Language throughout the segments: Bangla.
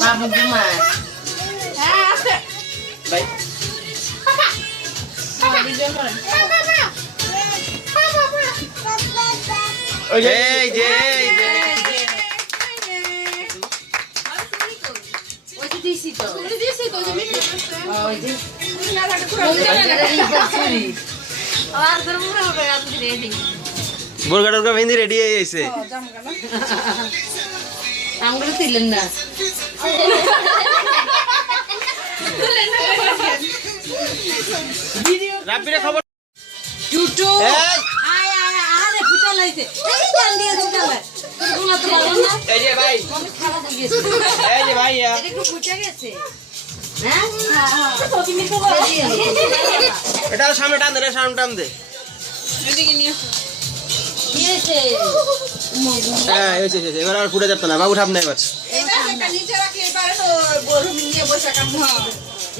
বাবু ঘুমায় হ্যাঁ আছে ভাই এই যে এই যে বোরকা টোরকা ভেন্দি রেডি হয়ে গেছে। আমগুলো দিলেন না রাব্বিরে খবর টুটু আয় আয় আরে ফুটা লাইছে এই গান দিয়ে ফুটা লাই তোর তো ভালো না এই যে ভাই মনে খারাপ হয়ে গেছে এই যে ভাই এটা একটু ফুটে গেছে হ্যাঁ হ্যাঁ হ্যাঁ তুমি তো বলো এটা সামনে টান দে সামনে টান দে এদিকে নিয়ে আসো হ্যাঁ এই যে, এবার আর ফুটে যাবে না। বাবু ঠাপ না এবার।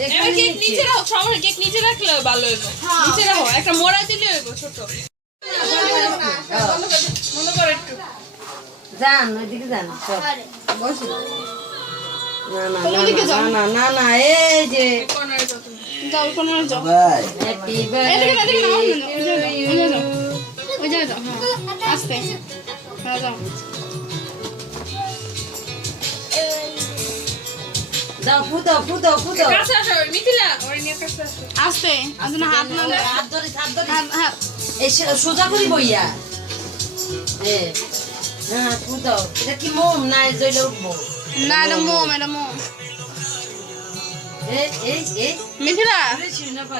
এবার নিচে রাখো সমস্যা কেক নিচে রাখলে ভালো হইব। নিচে রাখো একটা মোড়া দিলে ছোট। মনে করো একটু। যান ওইদিকে যান না না না না, যাও। না না না এই যে। হ্যাঁ আস্তে। হ্যাঁ দাও ফুদাও ফুদাও ফুদাও কাছে আসো মিথিলা ওরে নিয়ে কাছে আসো। আস্তে আজ না হাত না হাত ধরে হাত ধরে। হাত হাত এই সোজা করি বইয়া। এ হ্যাঁ ফুদাও এটা কি মোম না জইলে উঠবো? না এটা মোম এটা মোম। এই এই এই মিথিলা।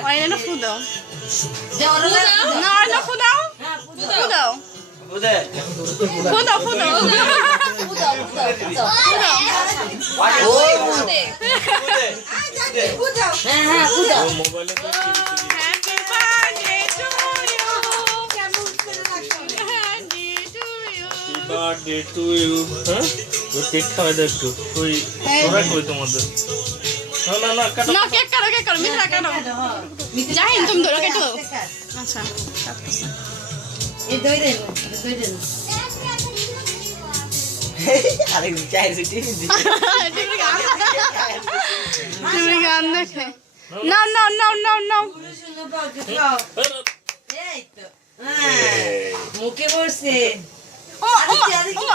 ওই এটা ফুদাও দে ওরে বার্থডে টু ইউ ইউ হ্যাঁ কেক খাওয়াই দাও একটু ওই ওরা কই তোমাদের না না না কাটো না কেক কাটো কেক কাটো জাহিন তুমি ধরো কেটো আচ্ছা তুমি গান দেখে। না না না মুখে বসছে ও ও ও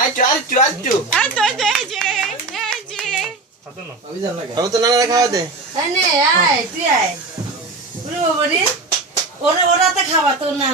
আই চু আই চু আই চু আই তো। এই যে এই যে এই যে হাতে না বাবু তো নানা খাওয়া দে। আয় নে আয় তুই আয়। পুরো বাবা রে ওরা ওরা তো খাওয়া তোর না